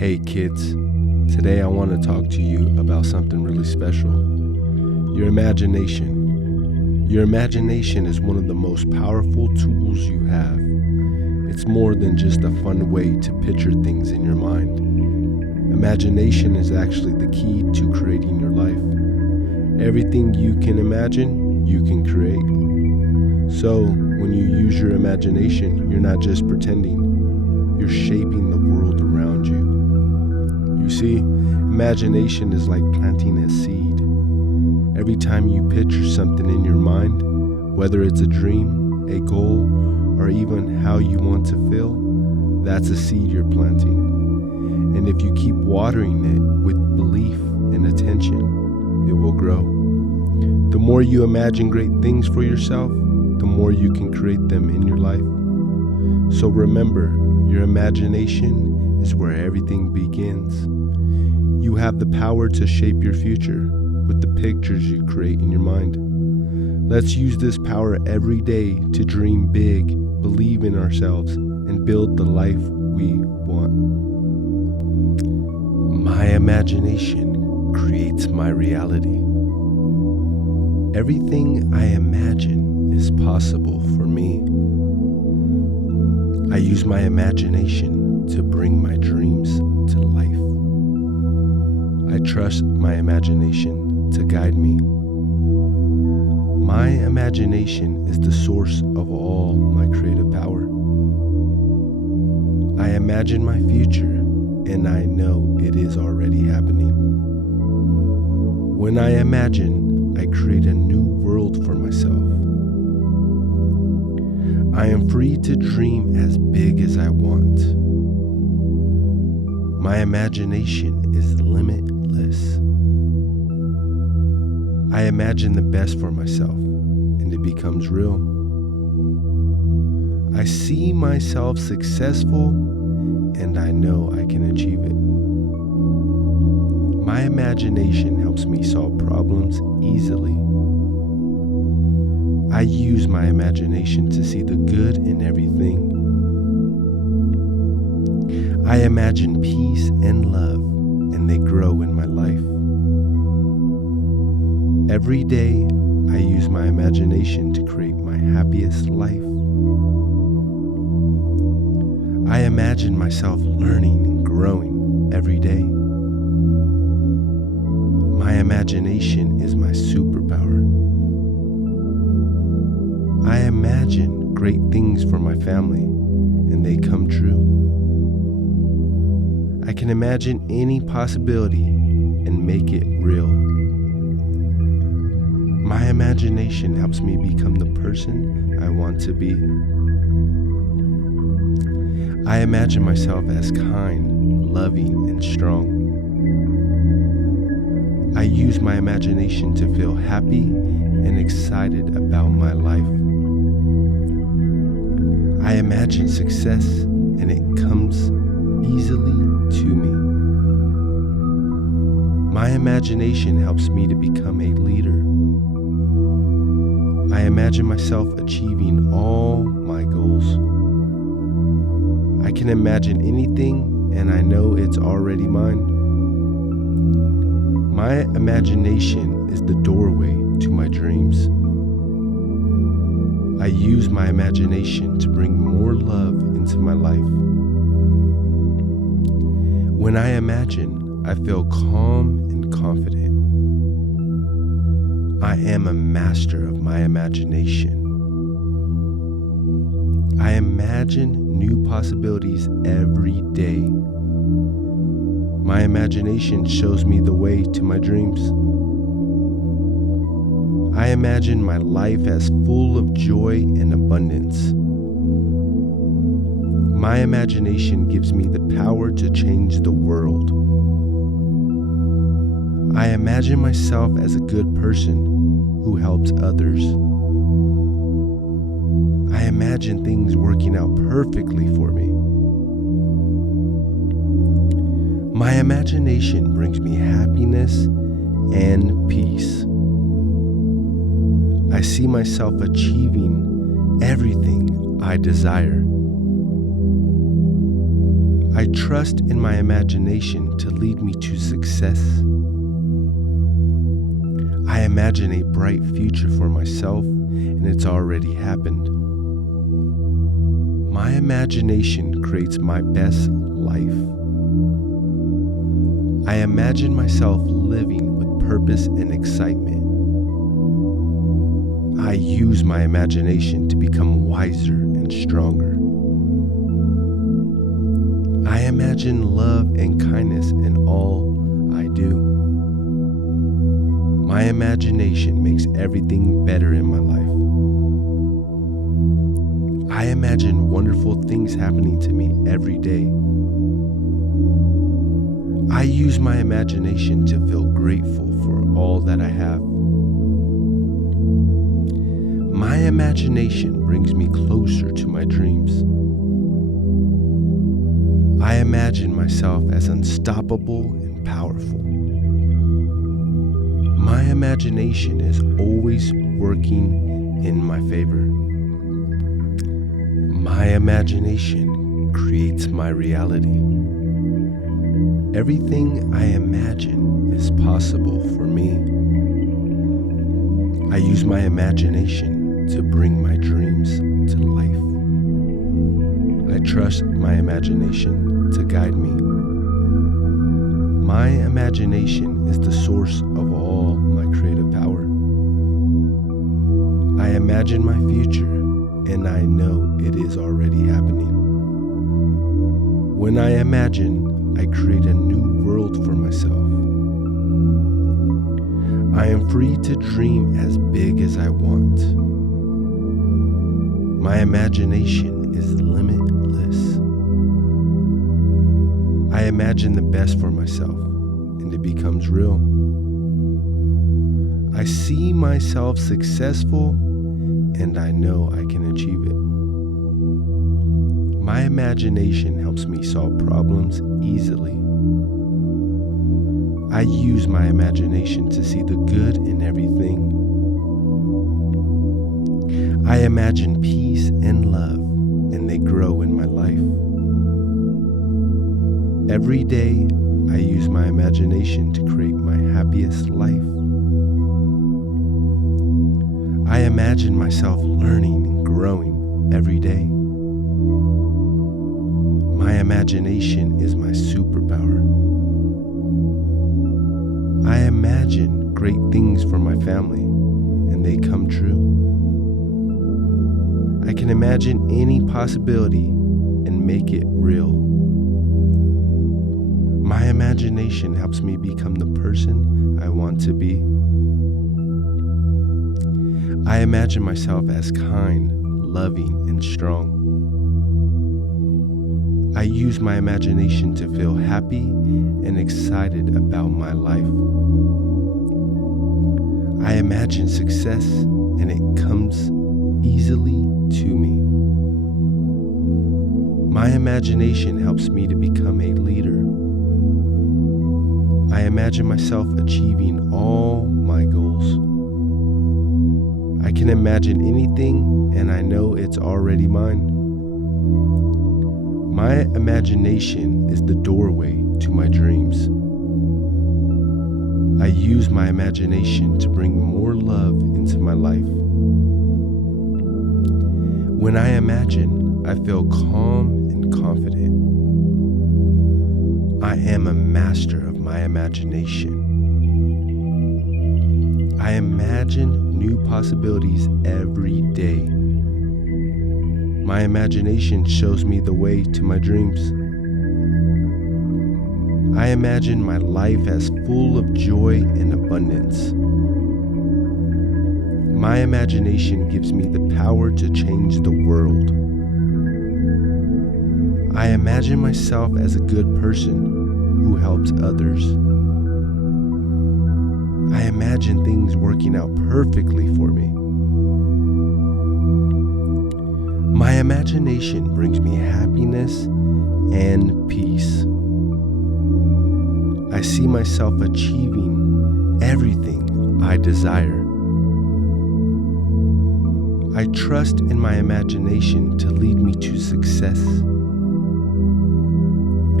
Hey kids, today I want to talk to you about something really special. Your imagination. Your imagination is one of the most powerful tools you have. It's more than just a fun way to picture things in your mind. Imagination is actually the key to creating your life. Everything you can imagine, you can create. So, when you use your imagination, you're not just pretending, you're shaping the world around you. You see, imagination is like planting a seed. Every time you picture something in your mind, whether it's a dream, a goal, or even how you want to feel, that's a seed you're planting. And if you keep watering it with belief and attention, it will grow. The more you imagine great things for yourself, the more you can create them in your life. So remember, your imagination is where everything begins. You have the power to shape your future with the pictures you create in your mind. Let's use this power every day to dream big, believe in ourselves, and build the life we want. My imagination creates my reality. Everything I imagine is possible for me. I use my imagination to bring my dreams to life. I trust my imagination to guide me. My imagination is the source of all my creative power. I imagine my future, and I know it is already happening. When I imagine, I create a new world for myself. I am free to dream as big as I want. My imagination is limitless. I imagine the best for myself, and it becomes real. I see myself successful, and I know I can achieve it. My imagination helps me solve problems easily. I use my imagination to see the good in everything. I imagine peace and love, and they grow in my life. Every day, I use my imagination to create my happiest life. I imagine myself learning and growing every day. My imagination is my superpower. I imagine great things for my family, and they come true. I can imagine any possibility and make it real. My imagination helps me become the person I want to be. I imagine myself as kind, loving, and strong. I use my imagination to feel happy and excited about my life. I imagine success, and it comes easily to me. My imagination helps me to become a leader. I imagine myself achieving all my goals. I can imagine anything, and I know it's already mine. My imagination is the doorway to my dreams. I use my imagination to bring more love into my life. When I imagine, I feel calm and confident. I am a master of my imagination. I imagine new possibilities every day. My imagination shows me the way to my dreams. I imagine my life as full of joy and abundance. My imagination gives me the power to change the world. I imagine myself as a good person who helps others. I imagine things working out perfectly for me. My imagination brings me happiness and peace. I see myself achieving everything I desire. I trust in my imagination to lead me to success. I imagine a bright future for myself, and it's already happened. My imagination creates my best life. I imagine myself living with purpose and excitement. I use my imagination to become wiser and stronger. I imagine love and kindness in all I do. My imagination makes everything better in my life. I imagine wonderful things happening to me every day. I use my imagination to feel grateful for all that I have. My imagination brings me closer to my dreams. I imagine myself as unstoppable and powerful. My imagination is always working in my favor. My imagination creates my reality. Everything I imagine is possible for me. I use my imagination to bring my dreams to life. I trust my imagination to guide me. My imagination is the source of all my creative power. I imagine my future, and I know it is already happening. When I imagine, I create a new world for myself. I am free to dream as big as I want. My imagination is limitless. I imagine the best for myself, and it becomes real. I see myself successful, and I know I can achieve it. My imagination helps me solve problems easily. I use my imagination to see the good in everything. I imagine peace and love, and they grow in my life. Every day, I use my imagination to create my happiest life. I imagine myself learning and growing every day. My imagination is my superpower. I imagine great things for my family, and they come true. I can imagine any possibility and make it real. My imagination helps me become the person I want to be. I imagine myself as kind, loving, and strong. I use my imagination to feel happy and excited about my life. I imagine success, and it comes easily to me. My imagination helps me to become a leader. I imagine myself achieving all my goals. I can imagine anything, and I know it's already mine. My imagination is the doorway to my dreams. I use my imagination to bring more love into my life. When I imagine, I feel calm and confident. I am a master of my imagination. I imagine new possibilities every day. My imagination shows me the way to my dreams. I imagine my life as full of joy and abundance. My imagination gives me the power to change the world. I imagine myself as a good person who helps others. I imagine things working out perfectly for me. My imagination brings me happiness and peace. I see myself achieving everything I desire. I trust in my imagination to lead me to success.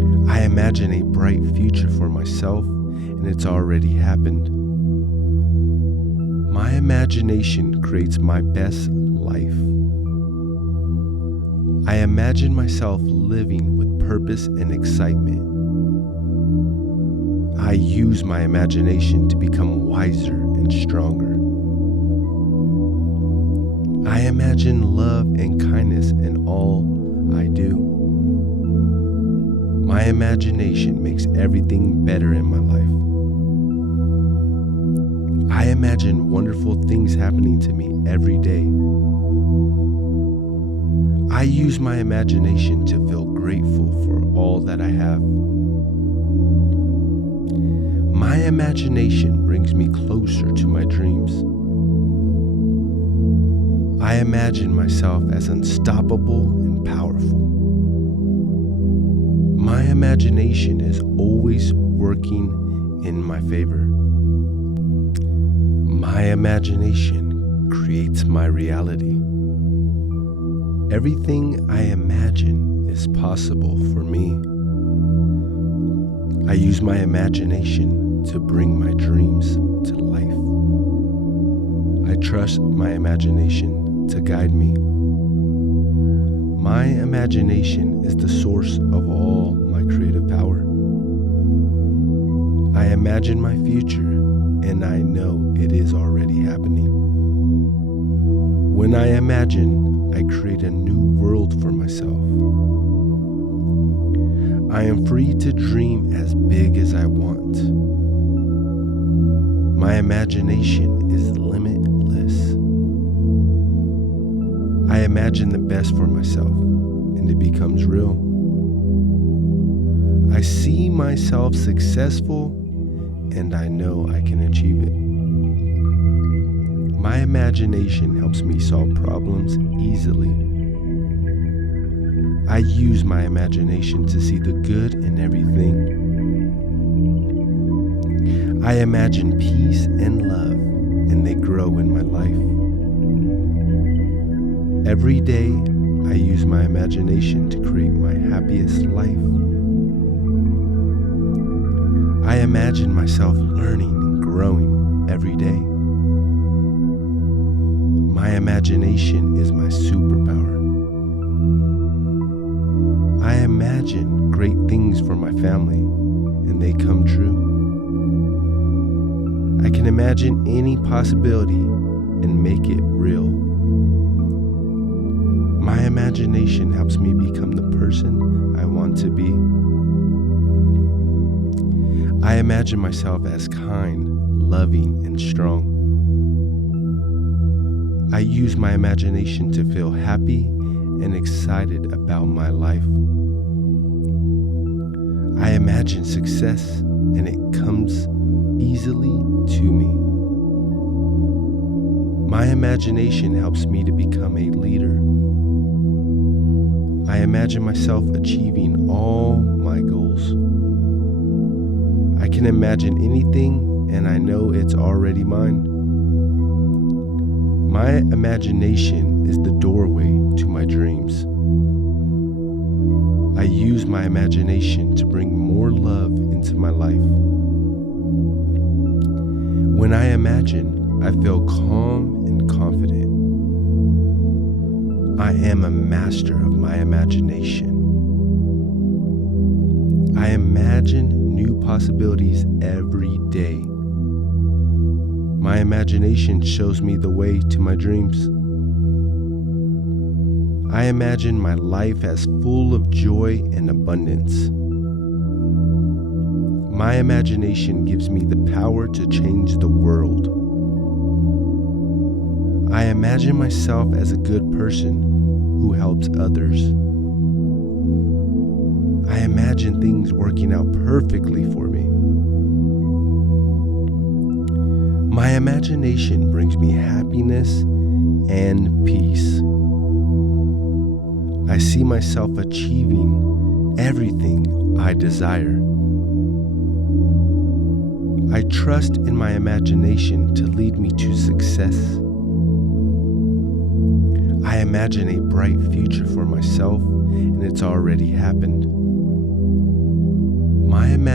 imagine a bright future for myself, and it's already happened. My imagination creates my best life. I imagine myself living with purpose and excitement. I use my imagination to become wiser and stronger. I imagine love and kindness in all I do. My imagination makes everything better in my life. I imagine wonderful things happening to me every day. I use my imagination to feel grateful for all that I have. My imagination brings me closer to my dreams. I imagine myself as unstoppable and powerful. My imagination is always working in my favor. My imagination creates my reality. Everything I imagine is possible for me. I use my imagination to bring my dreams to life. I trust my imagination to guide me. My imagination is the source of all my creative power. I imagine my future, and I know it is already happening. When I imagine, I create a new world for myself. I am free to dream as big as I want. My imagination is limitless. I imagine the best for myself, and it becomes real. I see myself successful, and I know I can achieve it. My imagination helps me solve problems easily. I use my imagination to see the good in everything. I imagine peace and love, and they grow in my life. Every day, I use my imagination to create my happiest life. I imagine myself learning and growing every day. My imagination is my superpower. I imagine great things for my family, and they come true. I can imagine any possibility and make it real. My imagination helps me become the person I want to be. I imagine myself as kind, loving, and strong. I use my imagination to feel happy and excited about my life. I imagine success, and it comes easily to me. My imagination helps me to become a leader. I imagine myself achieving all my goals. I can imagine anything, and I know it's already mine. My imagination is the doorway to my dreams. I use my imagination to bring more love into my life. When I imagine, I feel calm and confident. I am a master of my imagination. I imagine new possibilities every day. My imagination shows me the way to my dreams. I imagine my life as full of joy and abundance. My imagination gives me the power to change the world. I imagine myself as a good person who helps others. I imagine things working out perfectly for me. My imagination brings me happiness and peace. I see myself achieving everything I desire. I trust in my imagination to lead me to success. I imagine a bright future for myself, and it's already happened.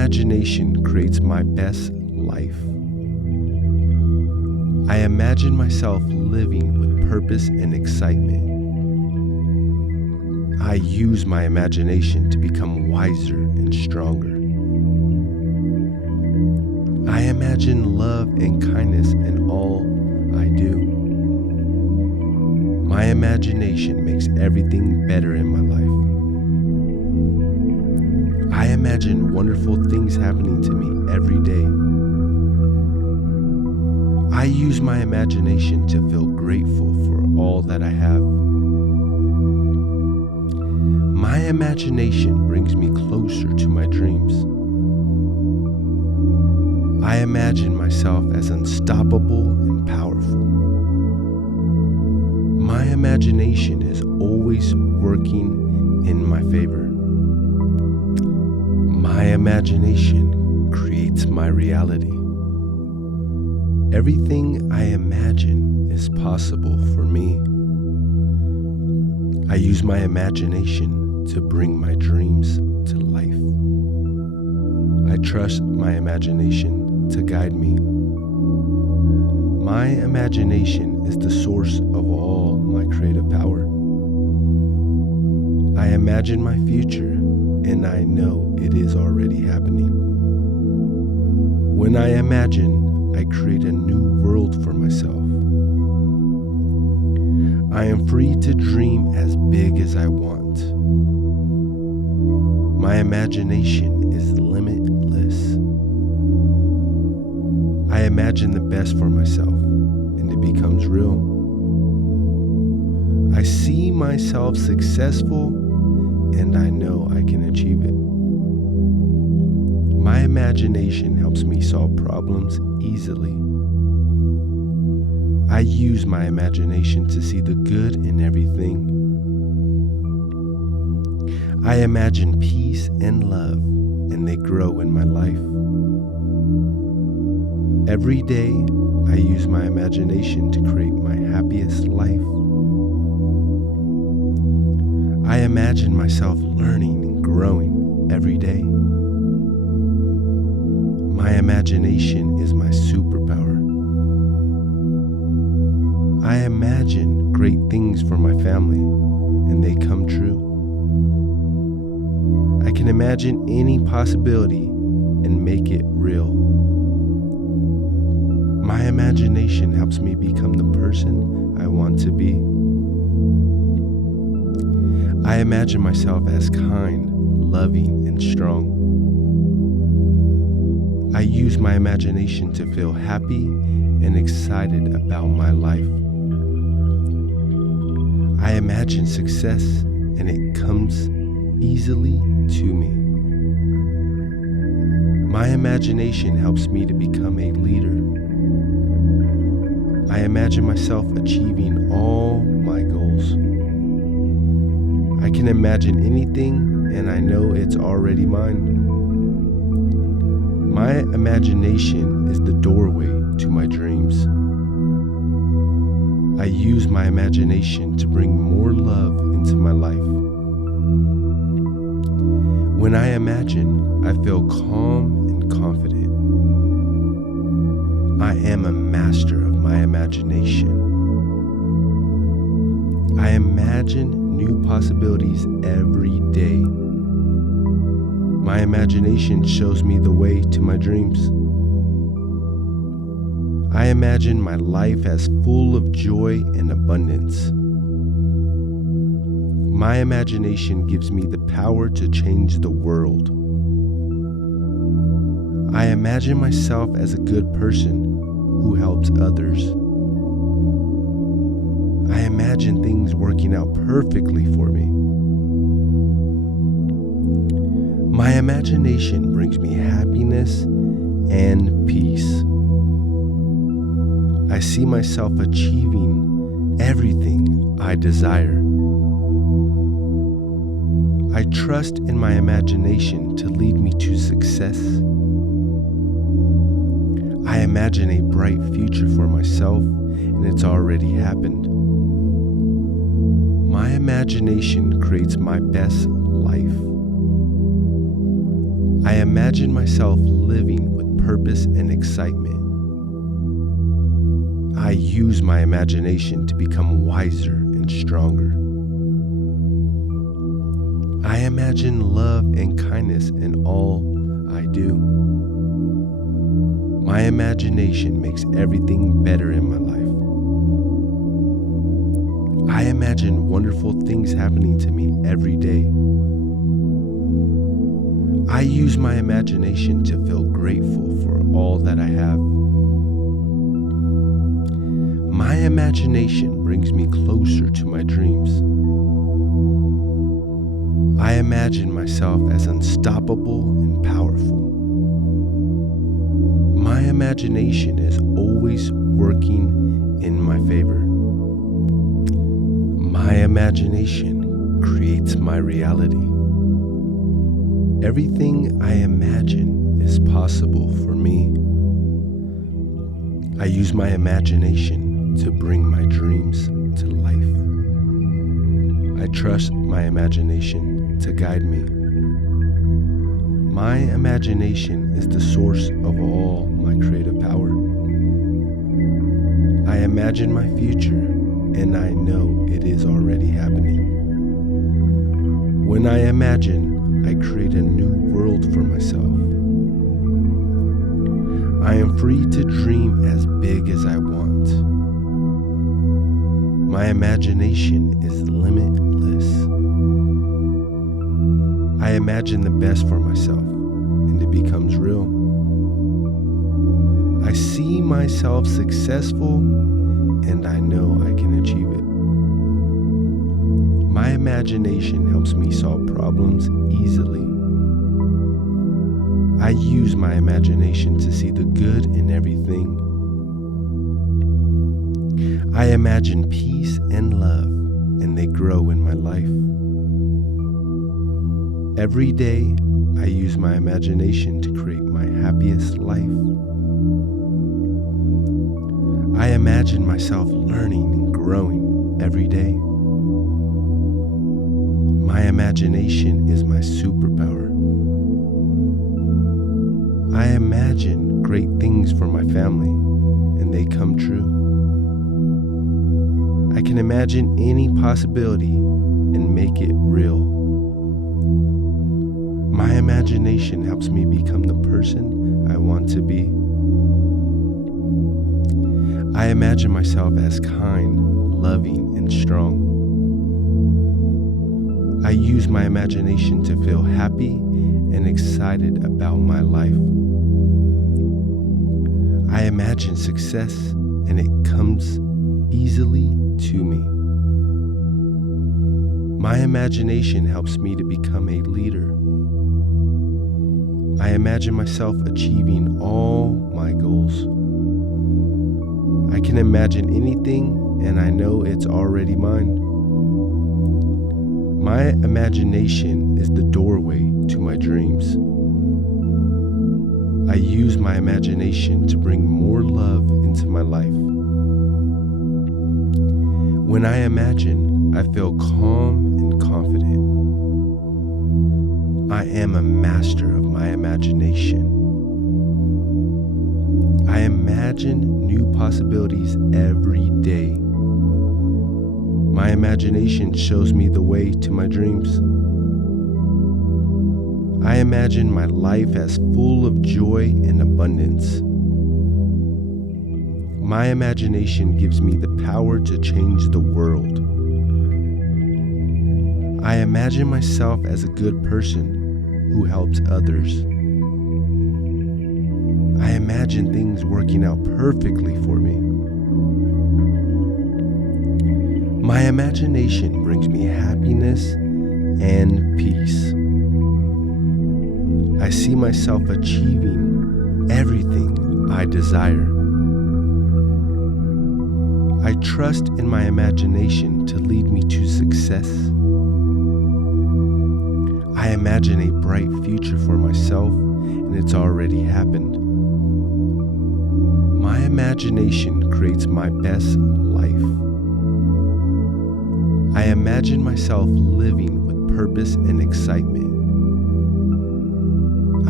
imagination creates my best life. I imagine myself living with purpose and excitement. I use my imagination to become wiser and stronger. I imagine love and kindness in all I do. My imagination makes everything better in my life. I imagine wonderful things happening to me every day. I use my imagination to feel grateful for all that I have. My imagination brings me closer to my dreams. I imagine myself as unstoppable and powerful. My imagination is always working in my favor. My imagination creates my reality. Everything I imagine is possible for me. I use my imagination to bring my dreams to life. I trust my imagination to guide me. My imagination is the source of all my creative power. I imagine my future, and I know it is already happening. When I imagine, I create a new world for myself. I am free to dream as big as I want. My imagination is limitless. I imagine the best for myself, and it becomes real. I see myself successful, and I know I can achieve it. My imagination helps me solve problems easily. I use my imagination to see the good in everything. I imagine peace and love, and they grow in my life. Every day, I use my imagination to create my happiest life. I imagine myself learning and growing every day. My imagination is my superpower. I imagine great things for my family, and they come true. I can imagine any possibility and make it real. My imagination helps me become the person I want to be. I imagine myself as kind, loving, and strong. I use my imagination to feel happy and excited about my life. I imagine success, and it comes easily to me. My imagination helps me to become a leader. I imagine myself achieving all my goals. I can imagine anything, and I know it's already mine. My imagination is the doorway to my dreams. I use my imagination to bring more love into my life. When I imagine, I feel calm and confident. I am a master of my imagination. I imagine new possibilities every day. My imagination shows me the way to my dreams. I imagine my life as full of joy and abundance. My imagination gives me the power to change the world. I imagine myself as a good person who helps others. I imagine things working out perfectly for me. My imagination brings me happiness and peace. I see myself achieving everything I desire. I trust in my imagination to lead me to success. I imagine a bright future for myself, and it's already happened. My imagination creates my best life. I imagine myself living with purpose and excitement. I use my imagination to become wiser and stronger. I imagine love and kindness in all I do. My imagination makes everything better in my life. I imagine wonderful things happening to me every day. I use my imagination to feel grateful for all that I have. My imagination brings me closer to my dreams. I imagine myself as unstoppable and powerful. My imagination is always working in my favor. My imagination creates my reality. Everything I imagine is possible for me. I use my imagination to bring my dreams to life. I trust my imagination to guide me. My imagination is the source of all my creative power. I imagine my future, and I know it is already happening. When I imagine, I create a new world for myself. I am free to dream as big as I want. My imagination is limitless. I imagine the best for myself, and it becomes real. I see myself successful, and I know I can achieve it. My imagination helps me solve problems easily. I use my imagination to see the good in everything. I imagine peace and love, and they grow in my life. Every day, I use my imagination to create my happiest life. I imagine myself learning and growing every day. My imagination is my superpower. I imagine great things for my family, and they come true. I can imagine any possibility and make it real. My imagination helps me become the person I want to be. I imagine myself as kind, loving, and strong. I use my imagination to feel happy and excited about my life. I imagine success, and it comes easily to me. My imagination helps me to become a leader. I imagine myself achieving all my goals. I can imagine anything, and I know it's already mine. My imagination is the doorway to my dreams. I use my imagination to bring more love into my life. When I imagine, I feel calm and confident. I am a master of my imagination. I imagine new possibilities every day. My imagination shows me the way to my dreams. I imagine my life as full of joy and abundance. My imagination gives me the power to change the world. I imagine myself as a good person who helps others. I imagine things working out perfectly for me. My imagination brings me happiness and peace. I see myself achieving everything I desire. I trust in my imagination to lead me to success. I imagine a bright future for myself, and it's already happened. My imagination creates my best life. I imagine myself living with purpose and excitement.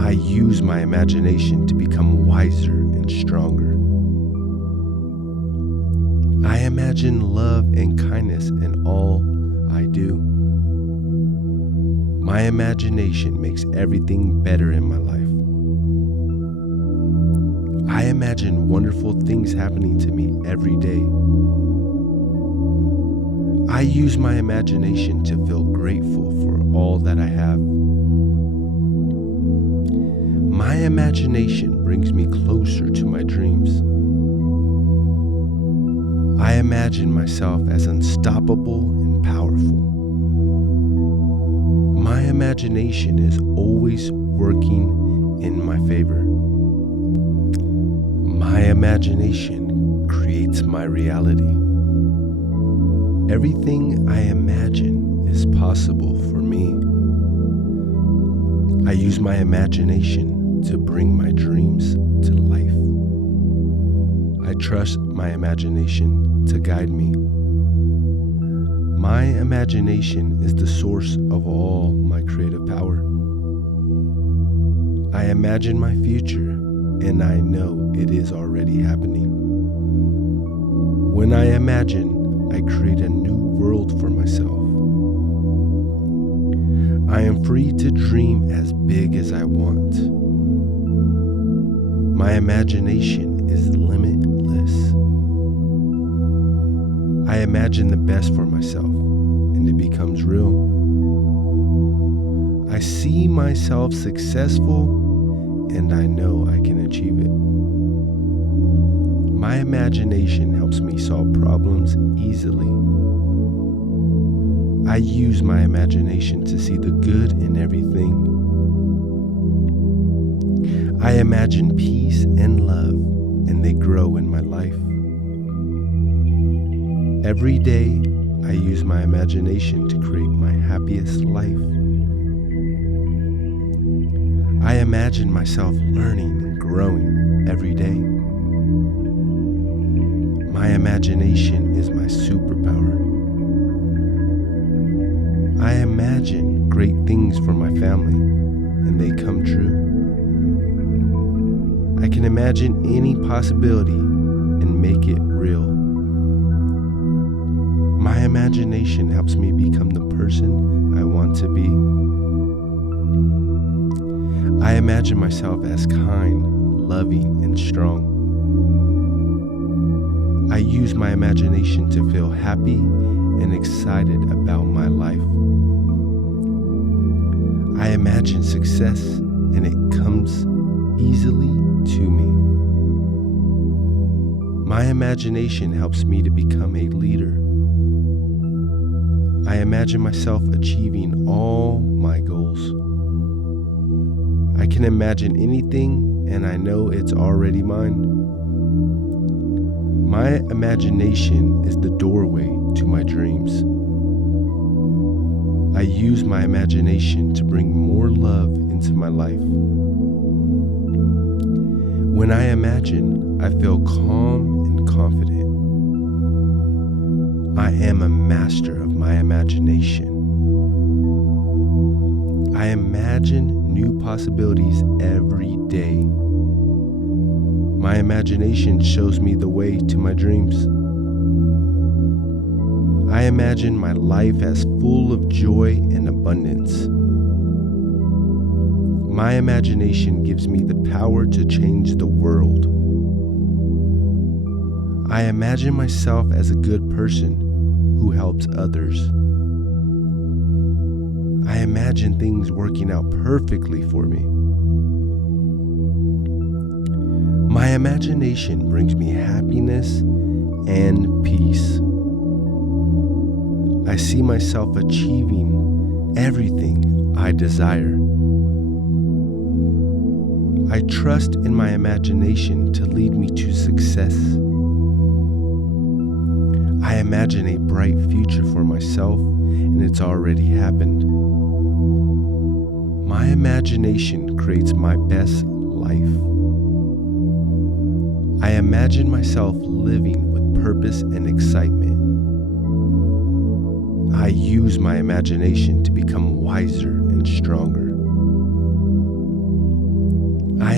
I use my imagination to become wiser and stronger. I imagine love and kindness in all I do. My imagination makes everything better in my life. I imagine wonderful things happening to me every day. I use my imagination to feel grateful for all that I have. My imagination brings me closer to my dreams. I imagine myself as unstoppable and powerful. My imagination is always working in my favor. My imagination creates my reality. Everything I imagine is possible for me. I use my imagination to bring my dreams to life. I trust my imagination to guide me. My imagination is the source of all my creative power. I imagine my future, and I know it is already happening. When I imagine, I create a new world for myself. I am free to dream as big as I want. My imagination is limitless. I imagine the best for myself, and it becomes real. I see myself successful, and I know I can achieve it. My imagination helps me solve problems easily. I use my imagination to see the good in everything. I imagine peace and love, and they grow in my life. Every day, I use my imagination to create my happiest life. I imagine myself learning and growing every day. My imagination is my superpower. I imagine great things for my family, and they come true. I can imagine any possibility and make it real. My imagination helps me become the person I want to be. I imagine myself as kind, loving, and strong. I use my imagination to feel happy and excited about my life. I imagine success, and it comes easily to me. My imagination helps me to become a leader. I imagine myself achieving all my goals. I can imagine anything, and I know it's already mine. My imagination is the doorway to my dreams. I use my imagination to bring more love into my life. When I imagine, I feel calm and confident. I am a master of my imagination. I imagine new possibilities every day. My imagination shows me the way to my dreams. I imagine my life as full of joy and abundance. My imagination gives me the power to change the world. I imagine myself as a good person who helps others. I imagine things working out perfectly for me. My imagination brings me happiness and peace. I see myself achieving everything I desire. I trust in my imagination to lead me to success. I imagine a bright future for myself, and it's already happened. My imagination creates my best life. I imagine myself living with purpose and excitement. I use my imagination to become wiser and stronger.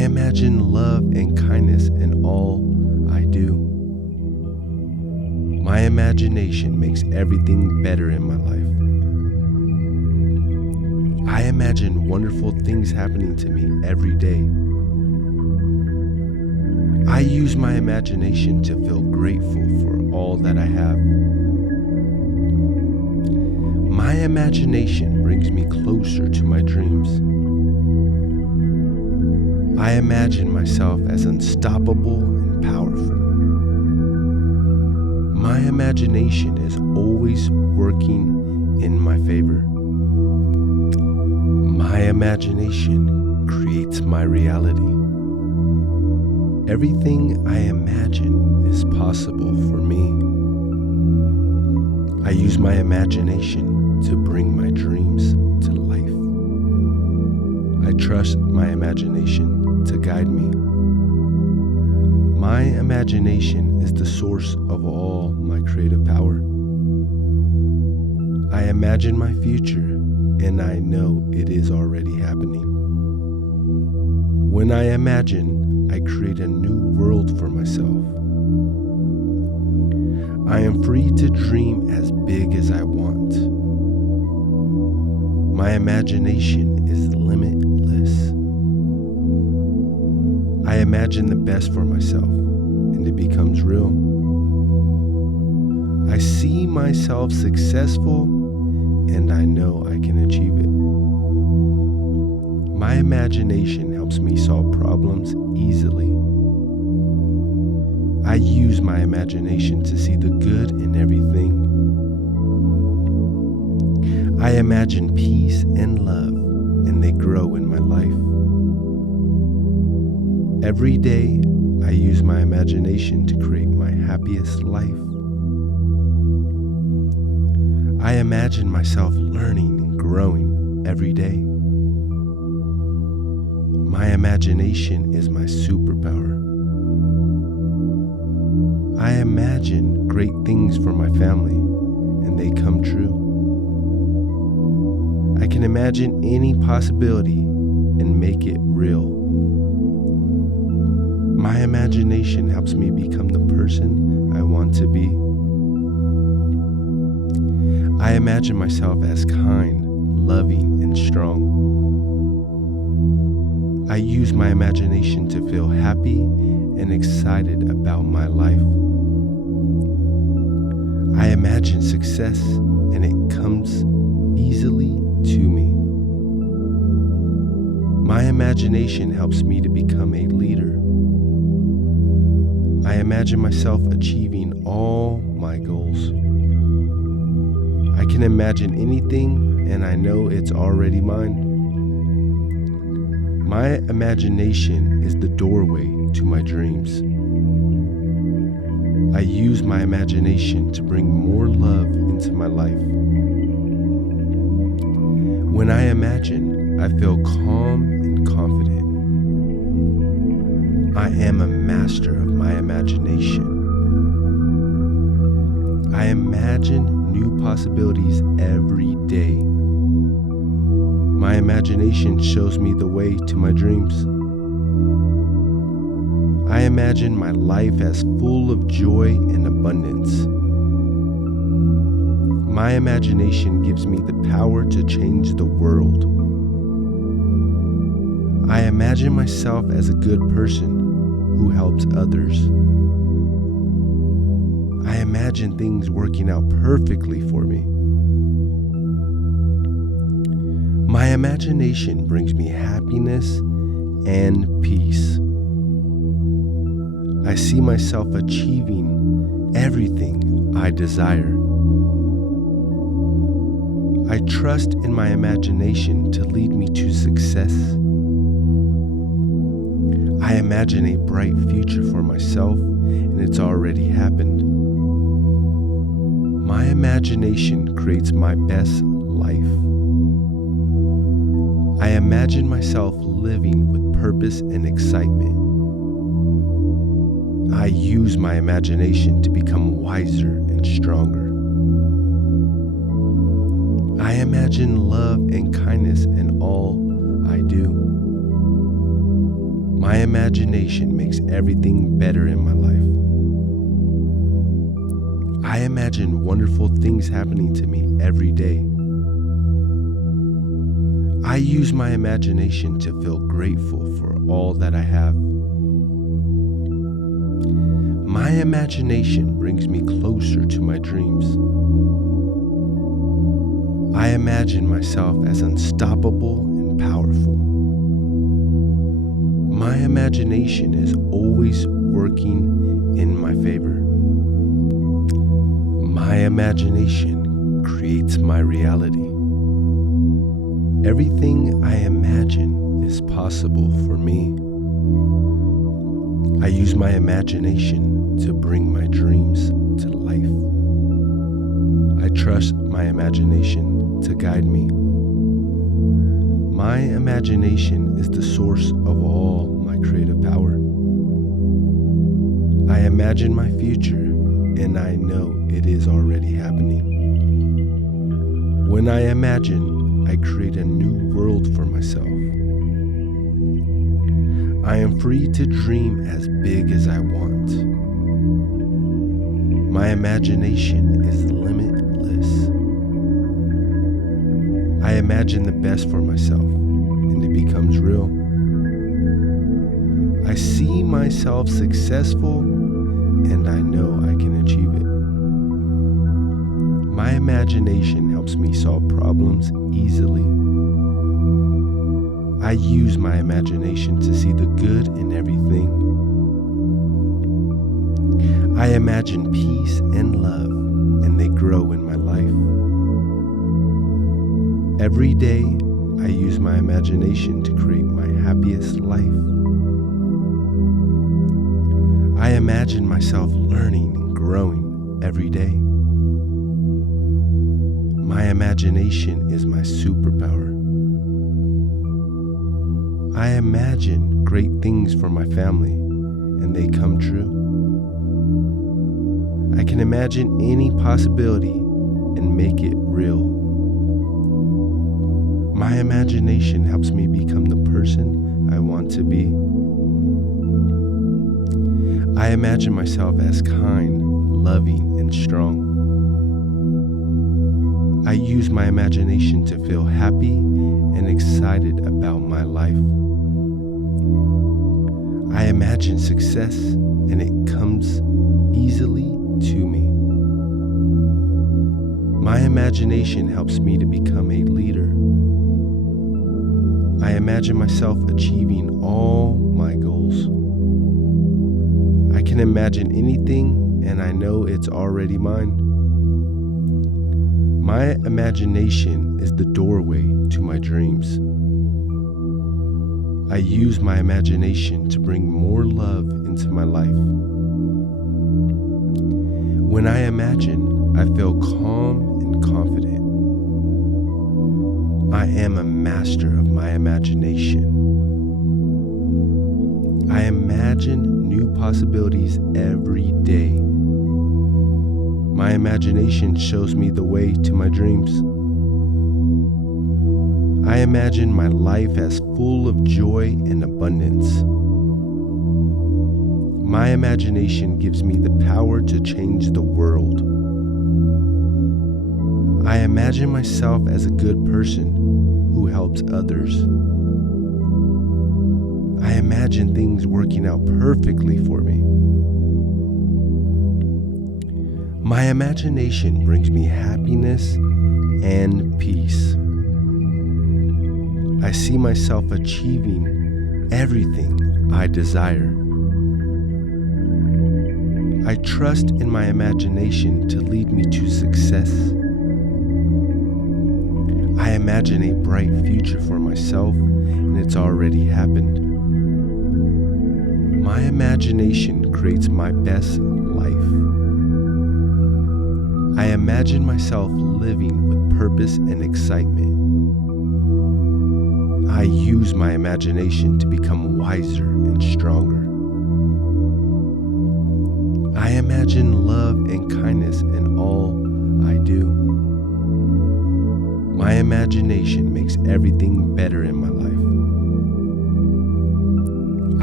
imagine love and kindness in all I do. My imagination makes everything better in my life. I imagine wonderful things happening to me every day. I use my imagination to feel grateful for all that I have. My imagination brings me closer to my dreams. I imagine myself as unstoppable and powerful. My imagination is always working in my favor. My imagination creates my reality. Everything I imagine is possible for me. I use my imagination to bring my dreams to life. I trust my imagination to guide me. My imagination is the source of all my creative power. I imagine my future, and I know it is already happening. When I imagine, I create a new world for myself. I am free to dream as big as I want. My imagination is limitless. I imagine the best for myself, and it becomes real. I see myself successful, and I know I can achieve it. My imagination helps me solve problems easily. I use my imagination to see the good in everything. I imagine peace and love, and they grow in my life. Every day, I use my imagination to create my happiest life. I imagine myself learning and growing every day. My imagination is my superpower. I imagine great things for my family, and they come true. I can imagine any possibility and make it real. My imagination helps me become the person I want to be. I imagine myself as kind, loving, and strong. I use my imagination to feel happy and excited about my life. I imagine success, and it comes easily to me. My imagination helps me to become a leader. I imagine myself achieving all my goals. I can imagine anything, and I know it's already mine. My imagination is the doorway to my dreams. I use my imagination to bring more love into my life. When I imagine, I feel calm and confident. I am a master of my imagination. I imagine new possibilities every day. My imagination shows me the way to my dreams. I imagine my life as full of joy and abundance. My imagination gives me the power to change the world. I imagine myself as a good person who helps others. I imagine things working out perfectly for me. My imagination brings me happiness and peace. I see myself achieving everything I desire. I trust in my imagination to lead me to success. I imagine a bright future for myself, and it's already happened. My imagination creates my best life. I imagine myself living with purpose and excitement. I use my imagination to become wiser and stronger. I imagine love and kindness in all I do. My imagination makes everything better in my life. I imagine wonderful things happening to me every day. I use my imagination to feel grateful for all that I have. My imagination brings me closer to my dreams. I imagine myself as unstoppable and powerful. My imagination is always working in my favor. My imagination creates my reality. Everything I imagine is possible for me. I use my imagination to bring my dreams to life. I trust my imagination to guide me. My imagination is the source of all my creative power. I imagine my future, and I know it is already happening. When I imagine, I create a new world for myself. I am free to dream as big as I want. My imagination is limitless. I imagine the best for myself, and it becomes real. I see myself successful, and I know I can achieve it. My imagination helps me solve problems easily. I use my imagination to see the good in everything. I imagine peace and love, and they grow in my life. Every day, I use my imagination to create my happiest life. I imagine myself learning and growing every day. My imagination is my superpower. I imagine great things for my family, and they come true. I can imagine any possibility and make it real. My imagination helps me become the person I want to be. I imagine myself as kind, loving, and strong. I use my imagination to feel happy and excited about my life. I imagine success, and it comes easily to me. My imagination helps me to become a leader. I imagine myself achieving all my goals. I can imagine anything, and I know it's already mine. My imagination is the doorway to my dreams. I use my imagination to bring more love into my life. When I imagine, I feel calm and confident. I am a master of my imagination. I imagine new possibilities every day. My imagination shows me the way to my dreams. I imagine my life as full of joy and abundance. My imagination gives me the power to change the world. I imagine myself as a good person who helps others. I imagine things working out perfectly for me. My imagination brings me happiness and peace. I see myself achieving everything I desire. I trust in my imagination to lead me to success. I imagine a bright future for myself, and it's already happened. My imagination creates my best life. I imagine myself living with purpose and excitement. I use my imagination to become wiser and stronger. I imagine love and kindness in all I do. My imagination makes everything better in my life.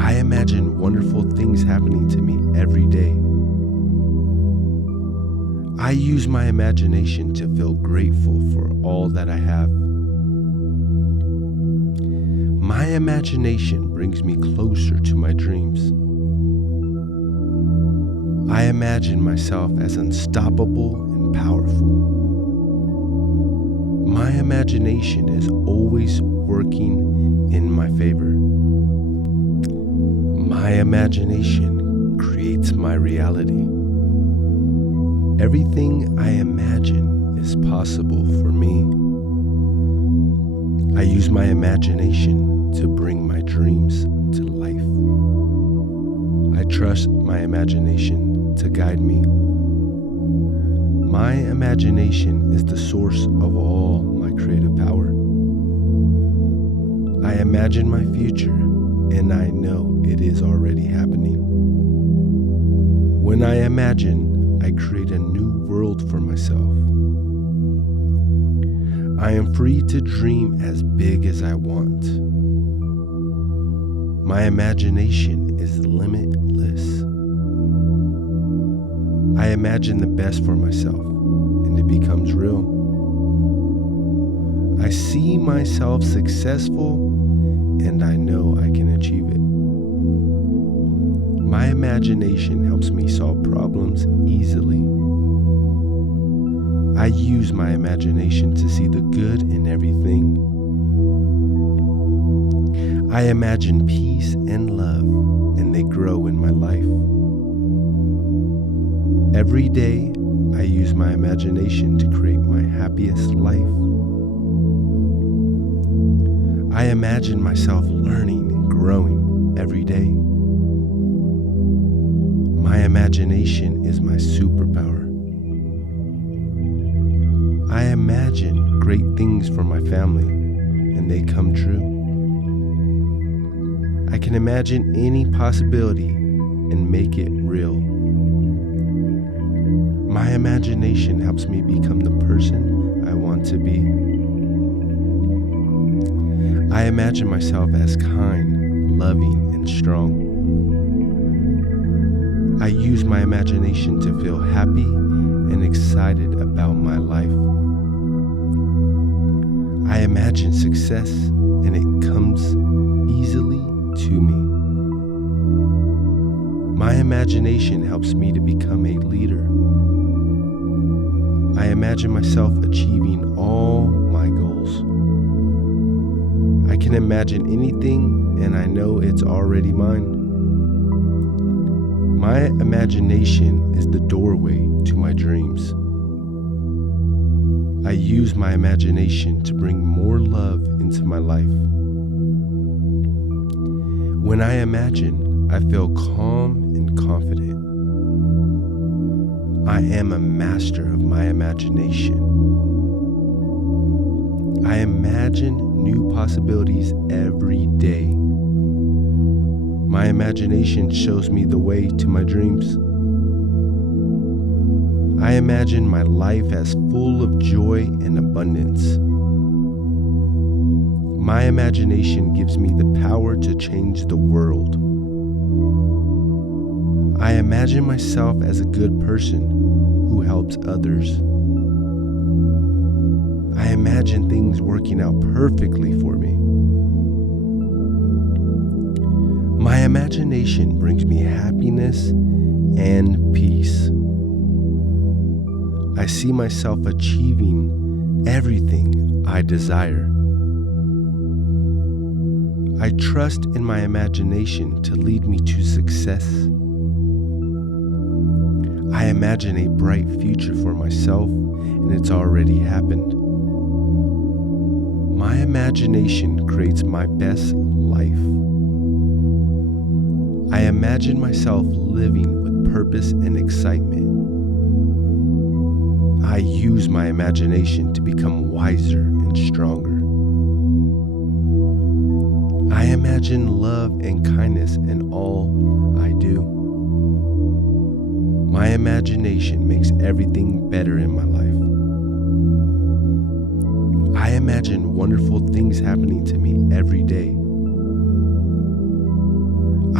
I imagine wonderful things happening to me every day. I use my imagination to feel grateful for all that I have. My imagination brings me closer to my dreams. I imagine myself as unstoppable and powerful. My imagination is always working in my favor. My imagination creates my reality. Everything I imagine is possible for me. I use my imagination to bring my dreams to life. I trust my imagination to guide me. My imagination is the source of all my creative power. I imagine my future, and I know it is already happening. When I imagine, I create a new world for myself. I am free to dream as big as I want. My imagination is limitless. I imagine the best for myself, and it becomes real. I see myself successful, and I know I can achieve it. My imagination helps me solve problems easily. I use my imagination to see the good in everything. I imagine peace and love, and they grow in my life. Every day, I use my imagination to create my happiest life. I imagine myself learning and growing every day. My imagination is my superpower. I imagine great things for my family, and they come true. I can imagine any possibility and make it real. My imagination helps me become the person I want to be. I imagine myself as kind, loving, and strong. I use my imagination to feel happy and excited about my life. I imagine success, and it comes easily to me. My imagination helps me to become a leader. I imagine myself achieving all my goals. I can imagine anything, and I know it's already mine. My imagination is the doorway to my dreams. I use my imagination to bring more love into my life. When I imagine, I feel calm and confident. I am a master of my imagination. I imagine new possibilities every day. My imagination shows me the way to my dreams. I imagine my life as full of joy and abundance. My imagination gives me the power to change the world. I imagine myself as a good person who helps others. I imagine things working out perfectly for me. My imagination brings me happiness and peace. I see myself achieving everything I desire. I trust in my imagination to lead me to success. I imagine a bright future for myself, and it's already happened. My imagination creates my best life. I imagine myself living with purpose and excitement. I use my imagination to become wiser and stronger. I imagine love and kindness in all I do. My imagination makes everything better in my life. I imagine wonderful things happening to me every day. I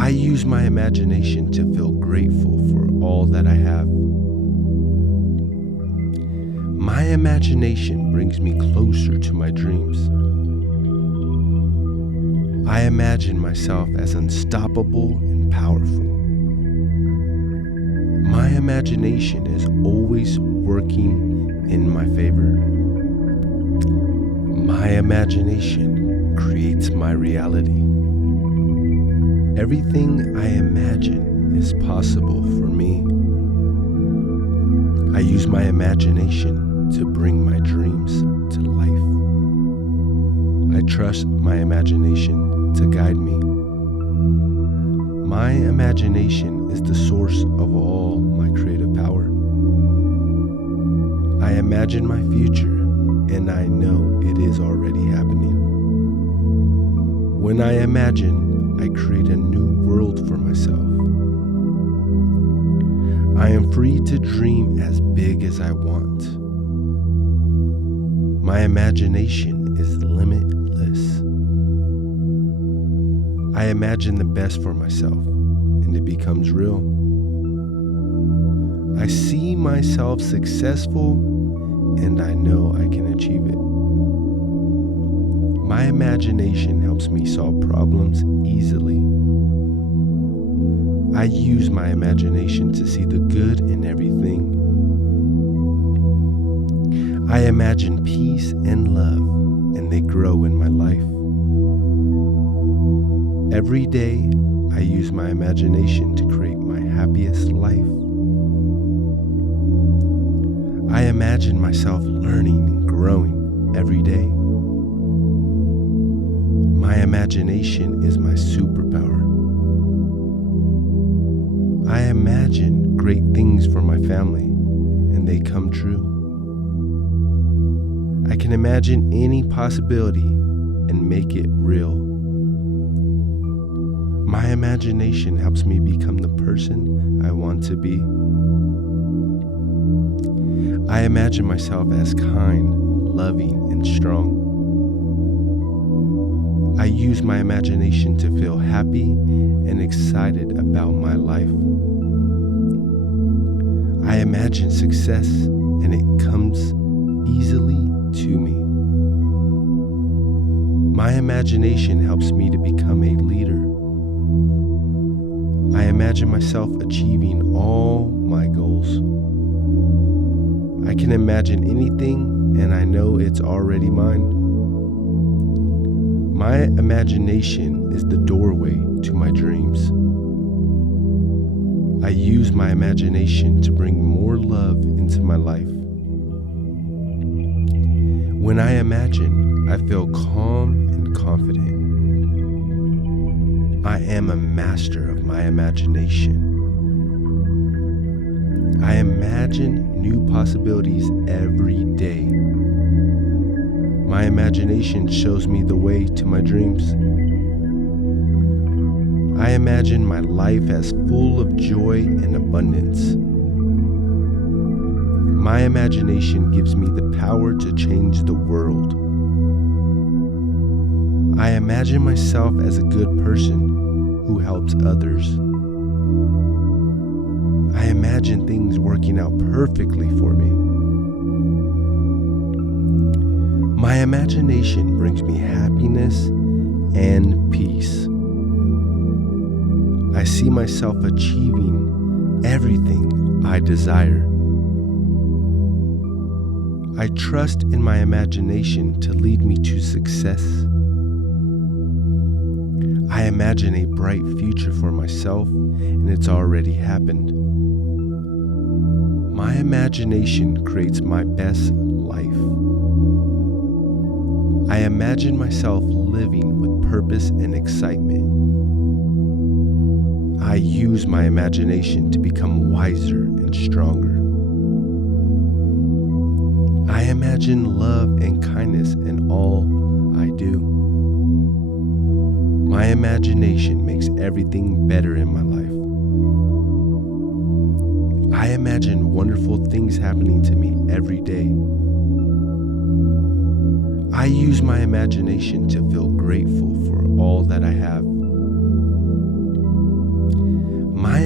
I use my imagination to feel grateful for all that I have. My imagination brings me closer to my dreams. I imagine myself as unstoppable and powerful. My imagination is always working in my favor. My imagination creates my reality. Everything I imagine is possible for me. I use my imagination to bring my dreams to life. I trust my imagination to guide me. My imagination is the source of all my creative power. I imagine my future, and I know it is already happening. When I imagine, I create a new world for myself. I am free to dream as big as I want. My imagination is limitless. I imagine the best for myself, and it becomes real. I see myself successful, and I know I can achieve it. My imagination helps me solve problems easily. I use my imagination to see the good in everything. I imagine peace and love, and they grow in my life. Every day, I use my imagination to create my happiest life. I imagine myself learning and growing every day. My imagination is my superpower. I imagine great things for my family, and they come true. I can imagine any possibility and make it real. My imagination helps me become the person I want to be. I imagine myself as kind, loving, and strong. I use my imagination to feel happy and excited about my life. I imagine success, and it comes easily to me. My imagination helps me to become a leader. I imagine myself achieving all my goals. I can imagine anything, and I know it's already mine. My imagination is the doorway to my dreams. I use my imagination to bring more love into my life. When I imagine, I feel calm and confident. I am a master of my imagination. I imagine new possibilities every day. My imagination shows me the way to my dreams. I imagine my life as full of joy and abundance. My imagination gives me the power to change the world. I imagine myself as a good person who helps others. I imagine things working out perfectly for me. My imagination brings me happiness and peace. I see myself achieving everything I desire. I trust in my imagination to lead me to success. I imagine a bright future for myself, and it's already happened. My imagination creates my best life. I imagine myself living with purpose and excitement. I use my imagination to become wiser and stronger. I imagine love and kindness in all I do. My imagination makes everything better in my life. I imagine wonderful things happening to me every day. I use my imagination to feel grateful for all that I have.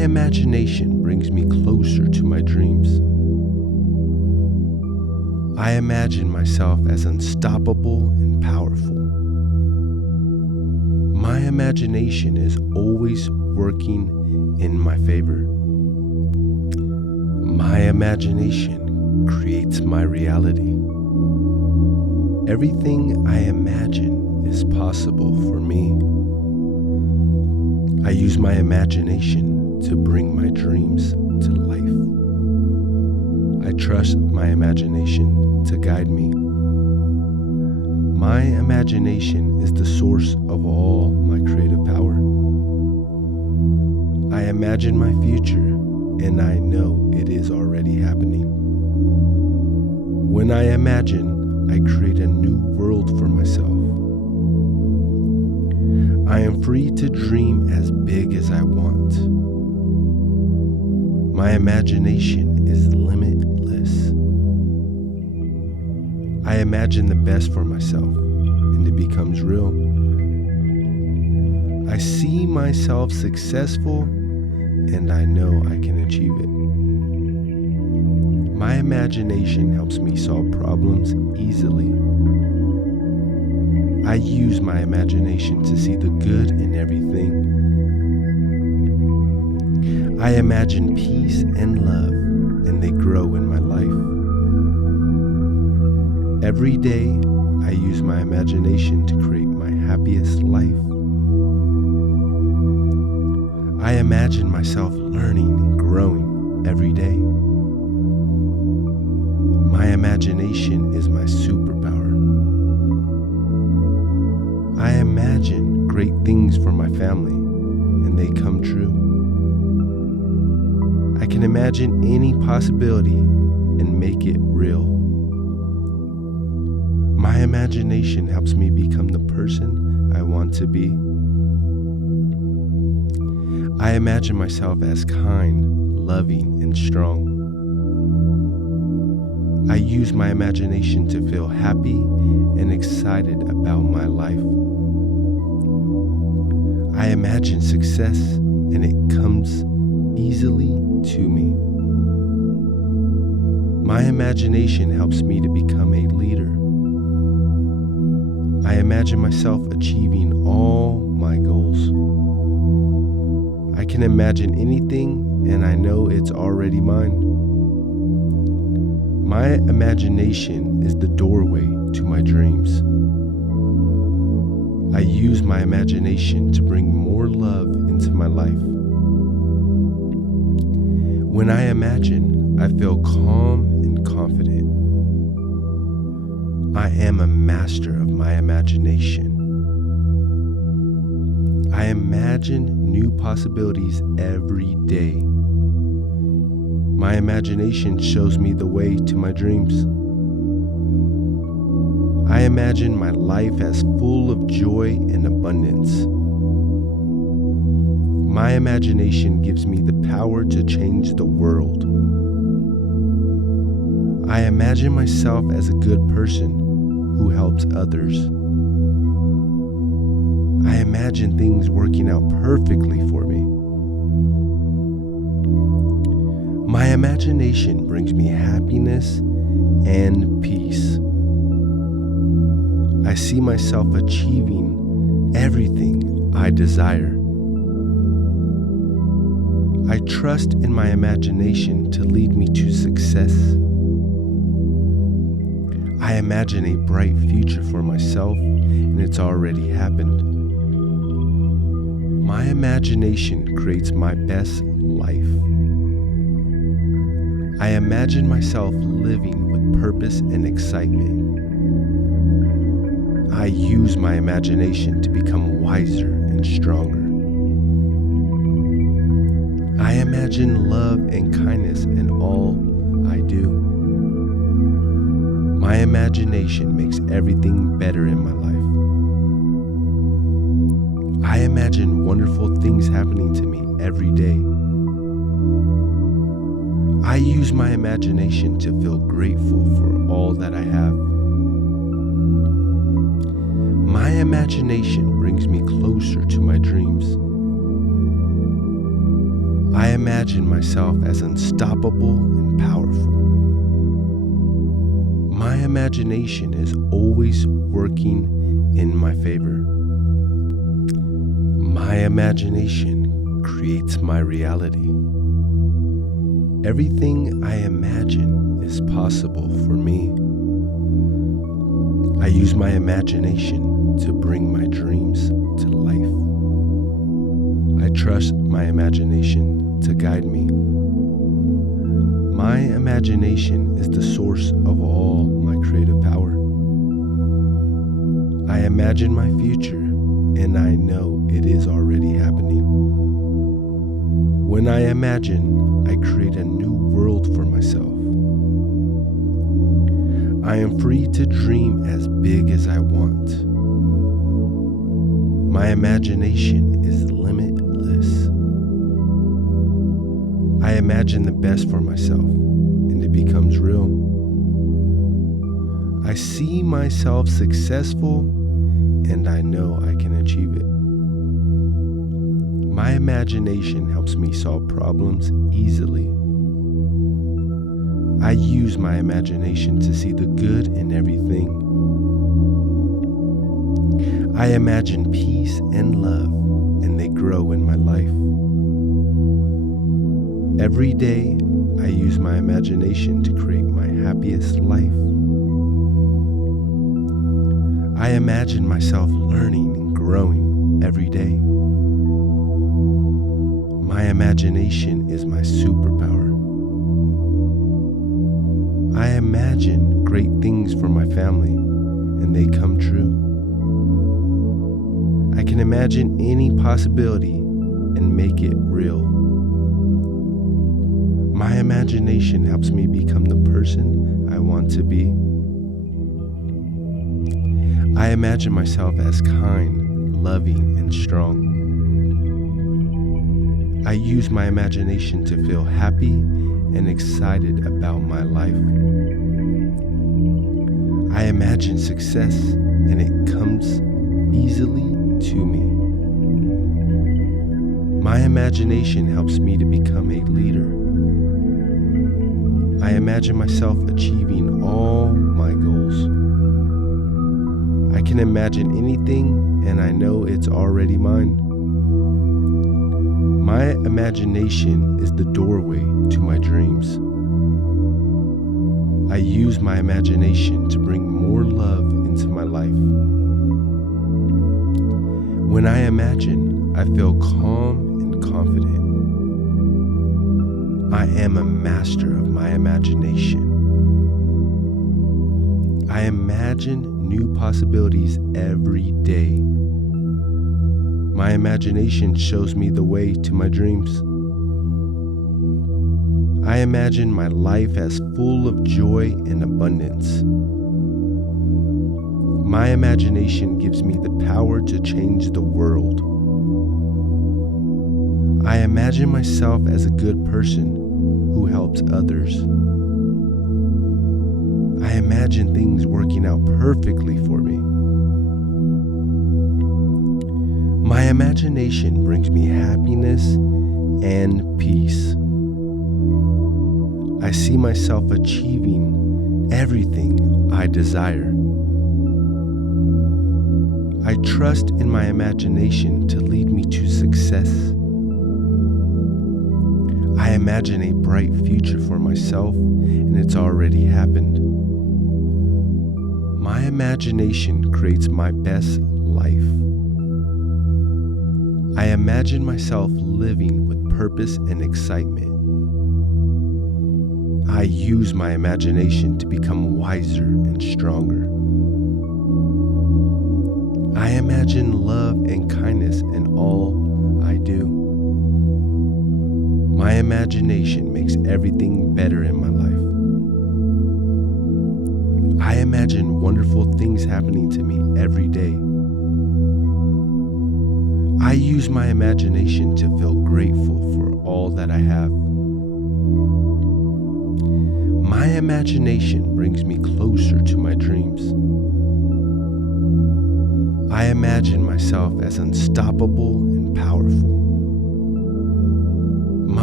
My imagination brings me closer to my dreams. I imagine myself as unstoppable and powerful. My imagination is always working in my favor. My imagination creates my reality. Everything I imagine is possible for me. I use my imagination to bring my dreams to life. I trust my imagination to guide me. My imagination is the source of all my creative power. I imagine my future, and I know it is already happening. When I imagine, I create a new world for myself. I am free to dream as big as I want. My imagination is limitless. I imagine the best for myself, and it becomes real. I see myself successful, and I know I can achieve it. My imagination helps me solve problems easily. I use my imagination to see the good in everything. I imagine peace and love, and they grow in my life. Every day, I use my imagination to create my happiest life. I imagine myself learning and growing every day. My imagination is my superpower. I imagine great things for my family, and they come true. I can imagine any possibility and make it real. My imagination helps me become the person I want to be. I imagine myself as kind, loving, and strong. I use my imagination to feel happy and excited about my life. I imagine success, and it comes easily to me. My imagination helps me to become a leader. I imagine myself achieving all my goals. I can imagine anything, and I know it's already mine. My imagination is the doorway to my dreams. I use my imagination to bring more love into my life. When I imagine, I feel calm and confident. I am a master of my imagination. I imagine new possibilities every day. My imagination shows me the way to my dreams. I imagine my life as full of joy and abundance. My imagination gives me the power to change the world. I imagine myself as a good person who helps others. I imagine things working out perfectly for me. My imagination brings me happiness and peace. I see myself achieving everything I desire. I trust in my imagination to lead me to success. I imagine a bright future for myself, and it's already happened. My imagination creates my best life. I imagine myself living with purpose and excitement. I use my imagination to become wiser and stronger. I imagine love and kindness in all I do. My imagination makes everything better in my life. I imagine wonderful things happening to me every day. I use my imagination to feel grateful for all that I have. My imagination brings me closer to my dreams. I imagine myself as unstoppable and powerful. My imagination is always working in my favor. My imagination creates my reality. Everything I imagine is possible for me. I use my imagination to bring my dreams to life. I trust my imagination to guide me. My imagination is the source of all my creative power. I imagine my future, and I know it is already happening. When I imagine, I create a new world for myself. I am free to dream as big as I want. My imagination is limitless. I imagine the best for myself, and it becomes real. I see myself successful, and I know I can achieve it. My imagination helps me solve problems easily. I use my imagination to see the good in everything. I imagine peace and love, and they grow in my life. Every day, I use my imagination to create my happiest life. I imagine myself learning and growing every day. My imagination is my superpower. I imagine great things for my family, and they come true. I can imagine any possibility and make it real. My imagination helps me become the person I want to be. I imagine myself as kind, loving, and strong. I use my imagination to feel happy and excited about my life. I imagine success, and it comes easily to me. My imagination helps me to become a leader. I imagine myself achieving all my goals. I can imagine anything, and I know it's already mine. My imagination is the doorway to my dreams. I use my imagination to bring more love into my life. When I imagine, I feel calm and confident. I am a master of my imagination. I imagine new possibilities every day. My imagination shows me the way to my dreams. I imagine my life as full of joy and abundance. My imagination gives me the power to change the world. I imagine myself as a good person who helps others. I imagine things working out perfectly for me. My imagination brings me happiness and peace. I see myself achieving everything I desire. I trust in my imagination to lead me to success. I imagine a bright future for myself, and it's already happened. My imagination creates my best life. I imagine myself living with purpose and excitement. I use my imagination to become wiser and stronger. I imagine love and kindness in all I do. My imagination makes everything better in my life. I imagine wonderful things happening to me every day. I use my imagination to feel grateful for all that I have. My imagination brings me closer to my dreams. I imagine myself as unstoppable and powerful. My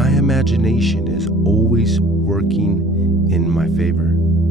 my imagination is always working in my favor.